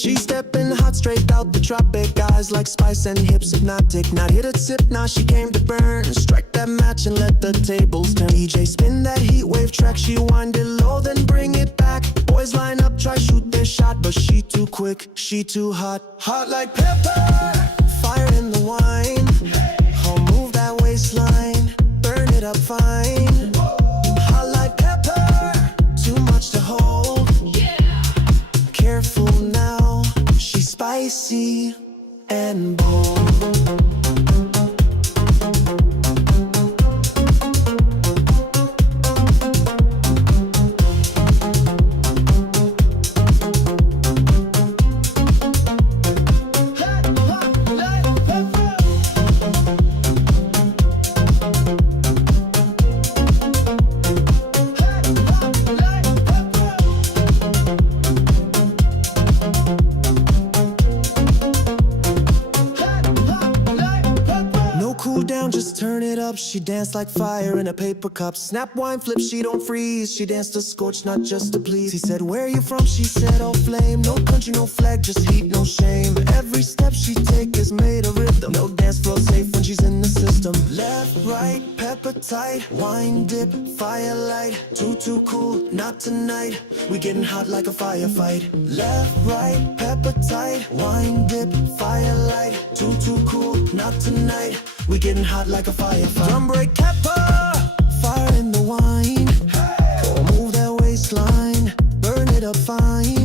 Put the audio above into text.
She's stepping hot straight out the tropic. Eyes like spice and hips hypnotic. Not here to tip, now she came to burn. Strike that match and let the tables turn. DJ spin that heat wave track. She wind it low, then bring it back. Boys line up, try shoot their shot, but she too quick, she too hot. Hot like pepper, fire in the wine. Oh, move that waistline, burn it up fine. Hot like pepper, too much to hold. Careful now, she's spicy and bold. She danced like fire in a paper cup. Snap, wine, flip, she don't freeze. She danced to scorch, not just to please. He said, where you from? She said, oh, flame. No country, no flag, just heat, no shame. Every step she take is made of rhythm. No dance floor safe when she's in the system. Left, right, pepper tight. Wine dip, firelight. Too cool, not tonight. We getting hot like a firefight. Left, right, pepper tight. Wine dip, firelight. Too cool, not tonight. We getting hot like a firefight. Drum break, pepper, fire in the wine. Oh, move that waistline, burn it up fine.